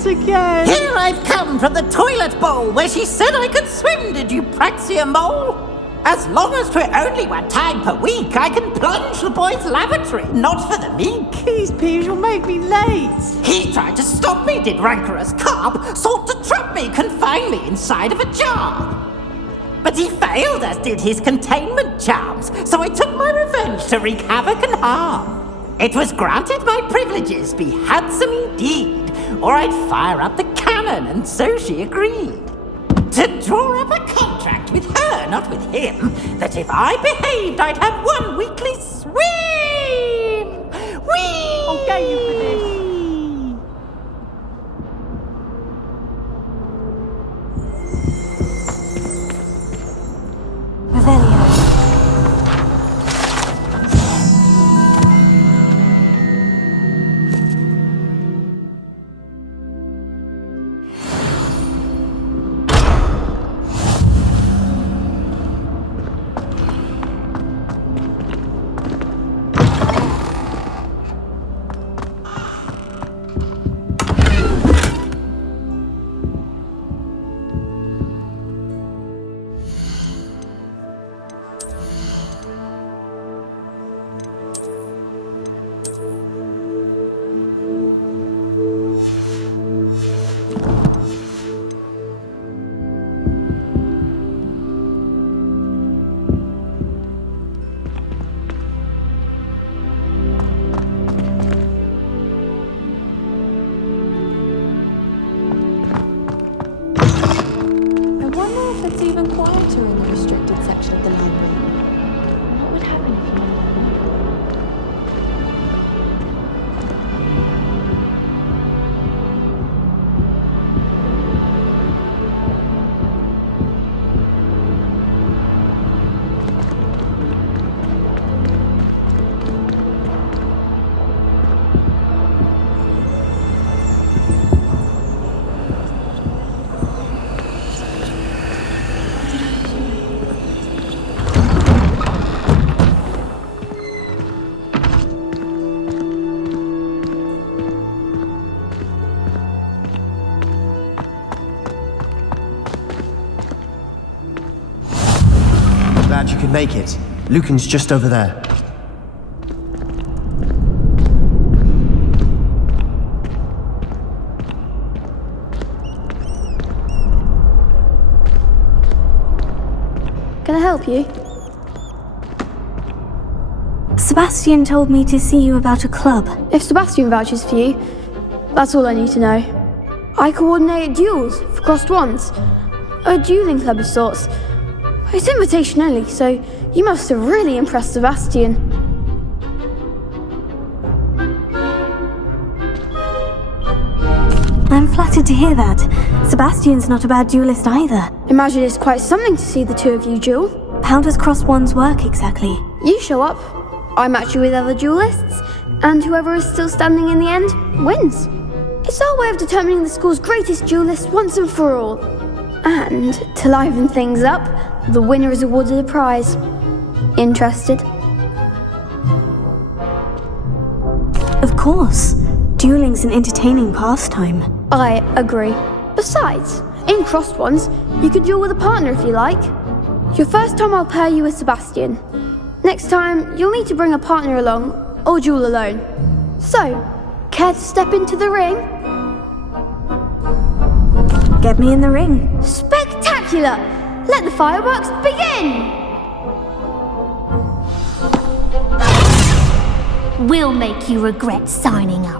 Not again! Here I've come from the toilet bowl where she said I could swim, did you praxia mole? As long as 'twere only one time per week, I can plunge the boy's lavatory, not for the meek. Please, Piers, you'll make me late. He tried to stop me, did rancorous carp, sought to trap me, confine me inside of a jar. But he failed, as did his containment charms, so I took my revenge to wreak havoc and harm. It was granted my privileges be handsome indeed, or I'd fire up the cannon, and so she agreed. To draw up a contract with her, not with him, that if I behaved, I'd have one weekly swim! Whee! I'll get you for this. Revelio. It's even quieter in the restricted section of the library. What would happen if you went alone? Glad you could make it. Lucan's just over there. Can I help you? Sebastian told me to see you about a club. If Sebastian vouches for you, that's all I need to know. I coordinate duels for crossed wands. A dueling club of sorts. It's invitation only, so you must have really impressed Sebastian. I'm flattered to hear that. Sebastian's not a bad duelist either. Imagine it's quite something to see the two of you duel. How does cross wands work exactly? You show up, I match you with other duelists, and whoever is still standing in the end wins. It's our way of determining the school's greatest duelist once and for all. And to liven things up, the winner is awarded a prize. Interested? Of course. Dueling's an entertaining pastime. I agree. Besides, in crossed ones, you could duel with a partner if you like. Your first time I'll pair you with Sebastian. Next time, you'll need to bring a partner along, or duel alone. So, care to step into the ring? Get me in the ring. Spectacular! Let the fireworks begin! We'll make you regret signing up.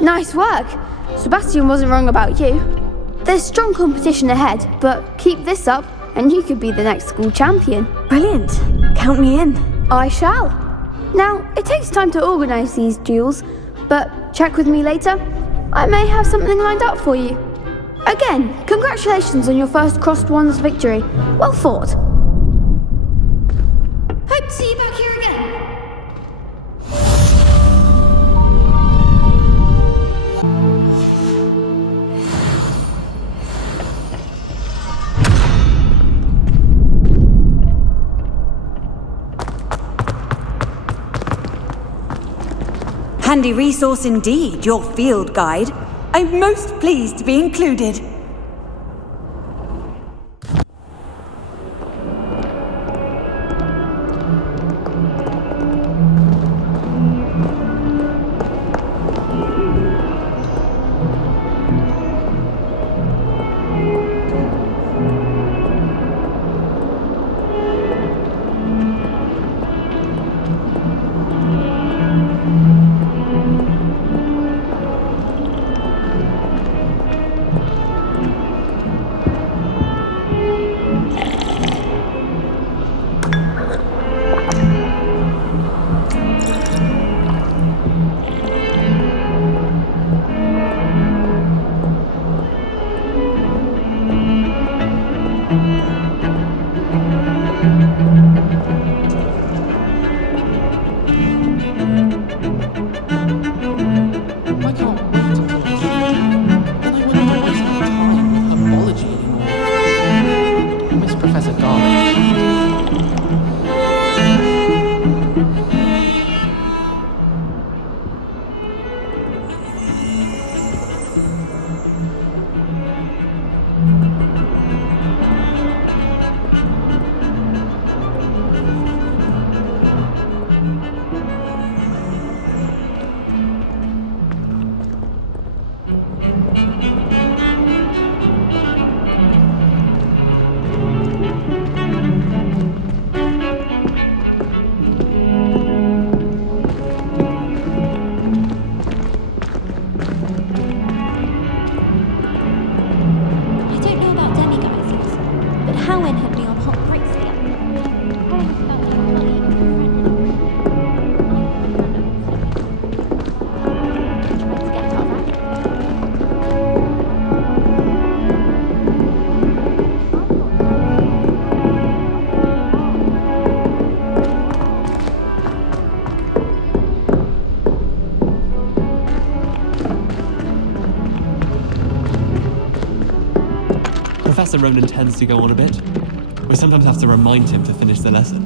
Nice work. Sebastian wasn't wrong about you. There's strong competition ahead, but keep this up and you could be the next school champion. Brilliant. Count me in. I shall. Now, it takes time to organise these duels, but check with me later. I may have something lined up for you. Again, congratulations on your first Crossed Wands victory. Well fought. Hope to see you back here again. Handy resource indeed, your field guide. I'm most pleased to be included. Professor Ronan tends to go on a bit. We sometimes have to remind him to finish the lesson.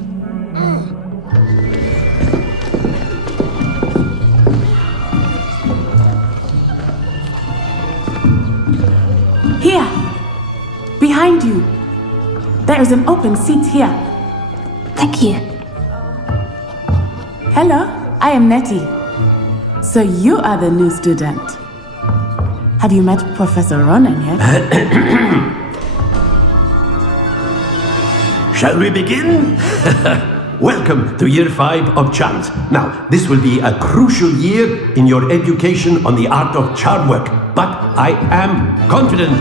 Here! Behind you! There is an open seat here. Thank you. Hello, I am Nettie. So you are the new student. Have you met Professor Ronan yet? Shall we begin? Welcome to Year 5 of Charms. Now, this will be a crucial year in your education on the art of charm work, but I am confident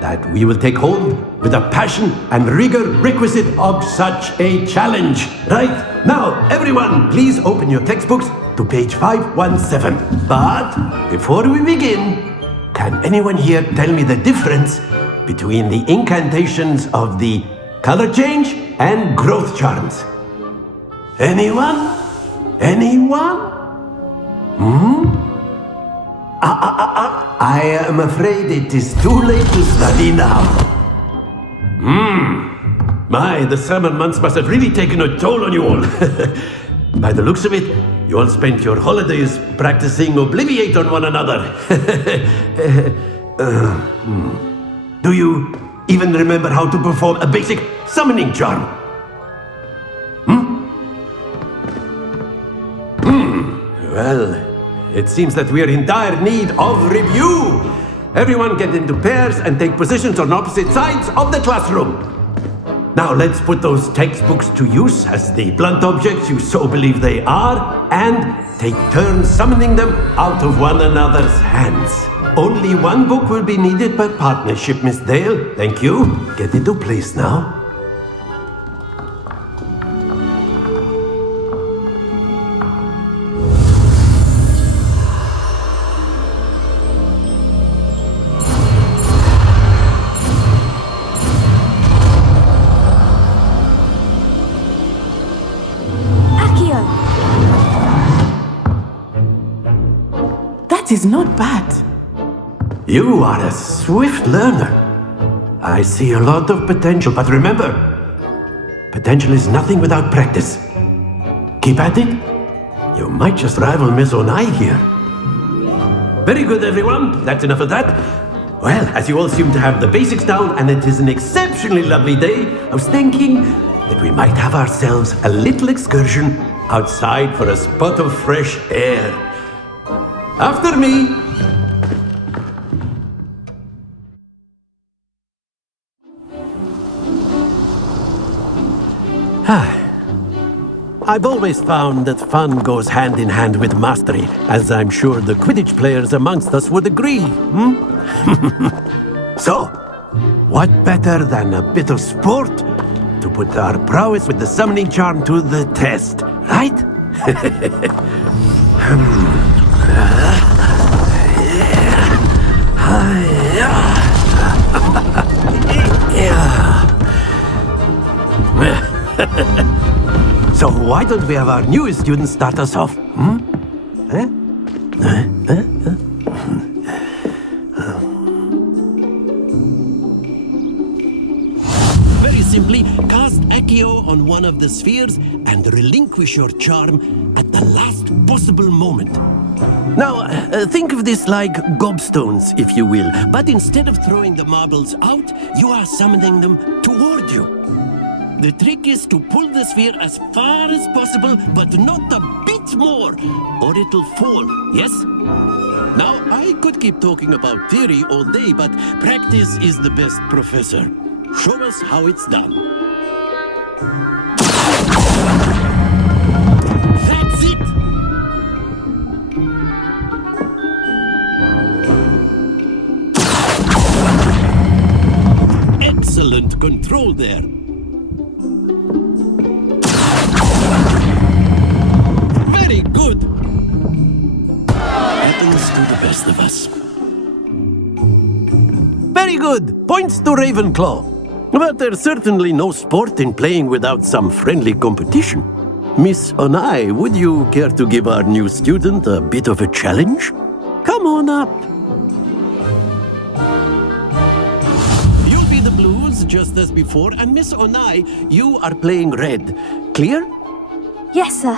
that we will take hold with the passion and rigor requisite of such a challenge. Right? Now, everyone, please open your textbooks to page 517. But before we begin, can anyone here tell me the difference between the incantations of the color change and growth charms? Anyone? Anyone? I am afraid it is too late to study now. My, the summer months must have really taken a toll on you all. By the looks of it, you all spent your holidays practicing Obliviate on one another. Do you even remember how to perform a basic summoning charm? Well, it seems that we are in dire need of review. Everyone get into pairs and take positions on opposite sides of the classroom. Now let's put those textbooks to use as the blunt objects you so believe they are, and take turns summoning them out of one another's hands. Only one book will be needed per partnership, Miss Dale. Thank you. Get into place now. That is not bad. You are a swift learner. I see a lot of potential, but remember, potential is nothing without practice. Keep at it. You might just rival Miss Onai here. Very good, everyone. That's enough of that. Well, as you all seem to have the basics down, and it is an exceptionally lovely day, I was thinking that we might have ourselves a little excursion outside for a spot of fresh air. After me! I've always found that fun goes hand in hand with mastery, as I'm sure the Quidditch players amongst us would agree, So, what better than a bit of sport to put our prowess with the summoning charm to the test, right? So why don't we have our newest student start us off? Very simply, cast Accio on one of the spheres and relinquish your charm at the last possible moment. Now, think of this like gobstones, if you will, but instead of throwing the marbles out, you are summoning them toward you. The trick is to pull the sphere as far as possible, but not a bit more, or it'll fall, yes? Now, I could keep talking about theory all day, but practice is the best professor. Show us how it's done. That's it! Excellent control there. Very good. Happens to the best of us. Very good. Points to Ravenclaw. But there's certainly no sport in playing without some friendly competition. Miss Onai, would you care to give our new student a bit of a challenge? Come on up. You'll be the blues, just as before, and Miss Onai, you are playing red. Clear? Yes, sir.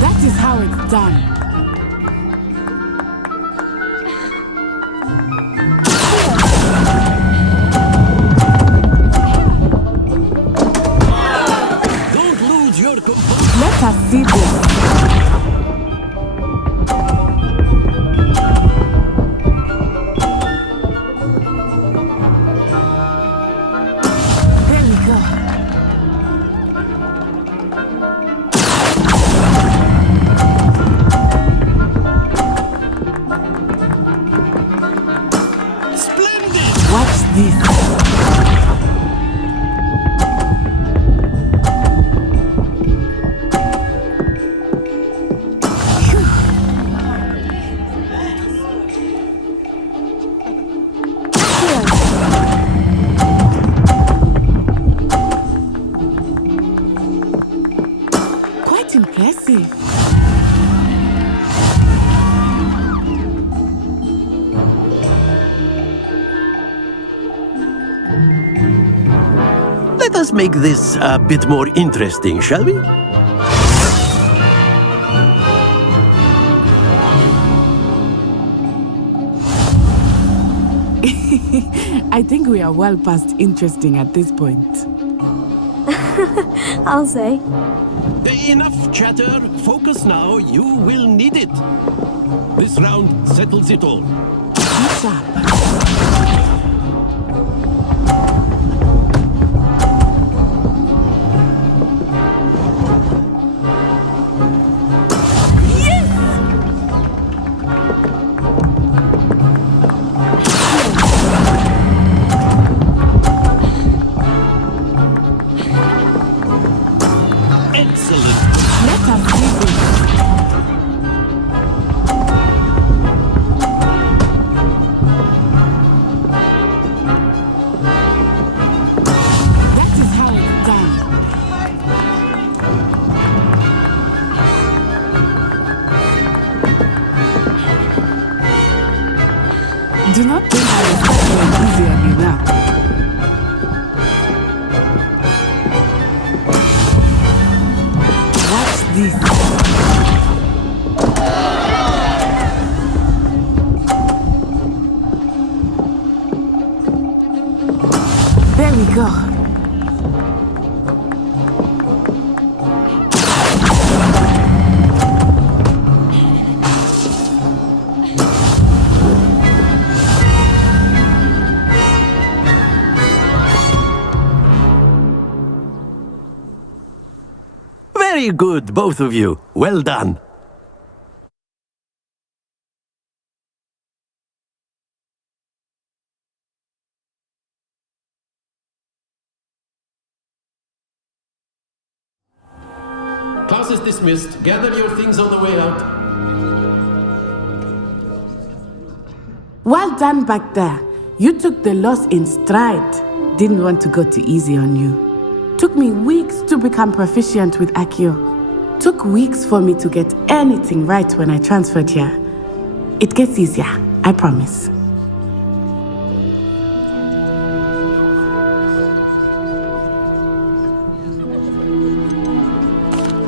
That is how it's done. Don't lose your composure. Let us see this. There we go. Splendid! Watch this. Quite impressive. Let us make this a bit more interesting, shall we? I think we are well past interesting at this point. I'll say. Enough chatter. Focus now. You will need it. This round settles it all. What's up? Do not think I will start going easy on you now. Watch this. There we go. Very good, both of you. Well done. Class is dismissed. Gather your things on the way out. Well done back there. You took the loss in stride. Didn't want to go too easy on you. Took me weeks to become proficient with Accio. Took weeks for me to get anything right when I transferred here. It gets easier, I promise.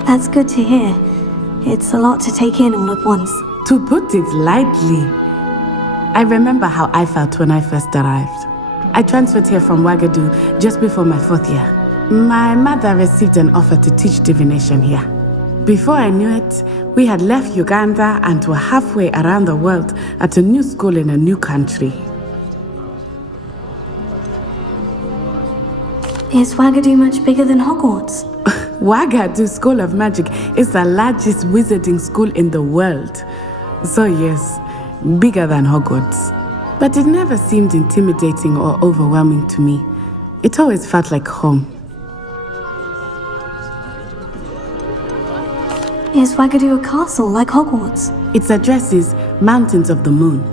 That's good to hear. It's a lot to take in all at once. To put it lightly, I remember how I felt when I first arrived. I transferred here from Wagadu just before my 4th year. My mother received an offer to teach divination here. Before I knew it, we had left Uganda and were halfway around the world at a new school in a new country. Is Wagadu much bigger than Hogwarts? Wagadu School of Magic is the largest wizarding school in the world. So yes, bigger than Hogwarts. But it never seemed intimidating or overwhelming to me. It always felt like home. Is Wagadu a castle like Hogwarts? Its address is Mountains of the Moon.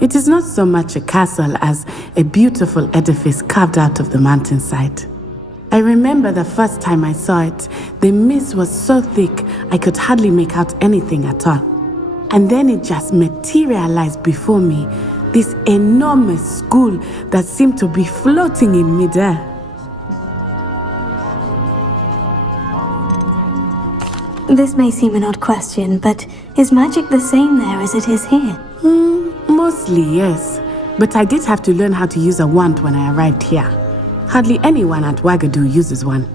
It is not so much a castle as a beautiful edifice carved out of the mountainside. I remember the first time I saw it, the mist was so thick I could hardly make out anything at all. And then it just materialized before me, this enormous school that seemed to be floating in midair. This may seem an odd question, but is magic the same there as it is here? Mostly, yes. But I did have to learn how to use a wand when I arrived here. Hardly anyone at Wagadu uses one.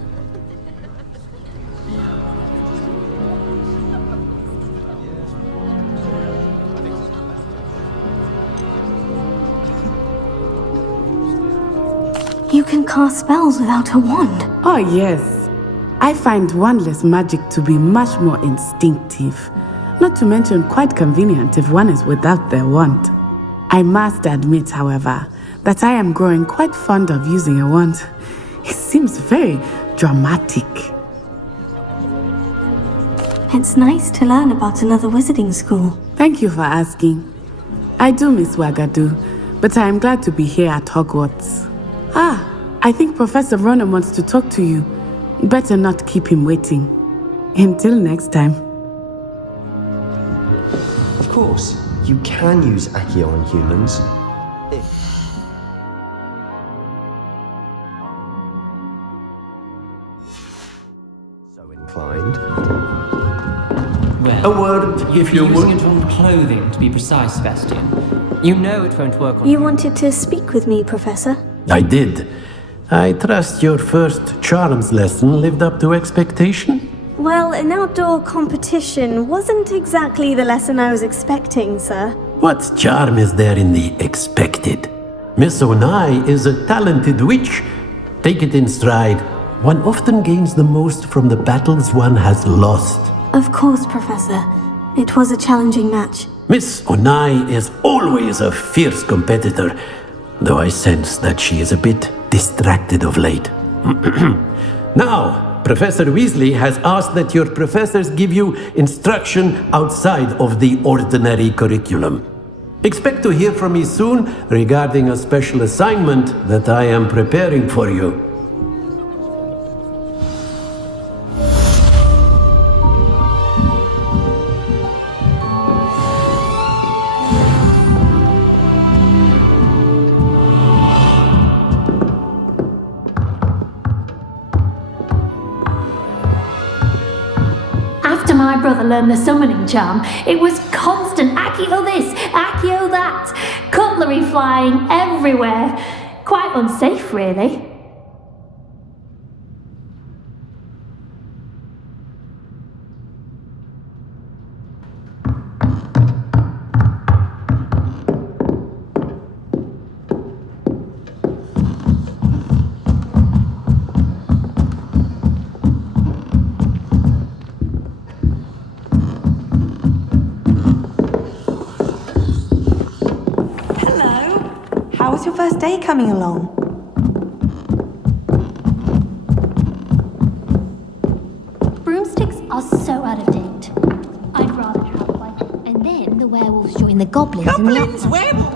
You can cast spells without a wand. Oh, yes. I find wandless magic to be much more instinctive. Not to mention quite convenient if one is without their wand. I must admit, however, that I am growing quite fond of using a wand. It seems very dramatic. It's nice to learn about another wizarding school. Thank you for asking. I do miss Wagadu, but I am glad to be here at Hogwarts. I think Professor Ronan wants to talk to you. Better not keep him waiting. Until next time. Of course, you can use Accio on humans. If so inclined. Well, A word, if you using would. it on clothing, to be precise, Sebastian. You know it won't work on You wanted to speak with me, Professor? I did. I trust your first charms lesson lived up to expectation? Well, an outdoor competition wasn't exactly the lesson I was expecting, sir. What charm is there in the expected? Miss Onai is a talented witch. Take it in stride. One often gains the most from the battles one has lost. Of course, Professor. It was a challenging match. Miss Onai is always a fierce competitor, though I sense that she is a bit distracted of late. Now, Professor Weasley has asked that your professors give you instruction outside of the ordinary curriculum. Expect to hear from me soon regarding a special assignment that I am preparing for you. After my brother learned the summoning charm, it was constant Accio this, Accio that, cutlery flying everywhere. Quite unsafe, really. How was your first day coming along? Broomsticks are so out of date. I'd rather travel by... And then the werewolves join the goblins and the... Goblins, werewolves!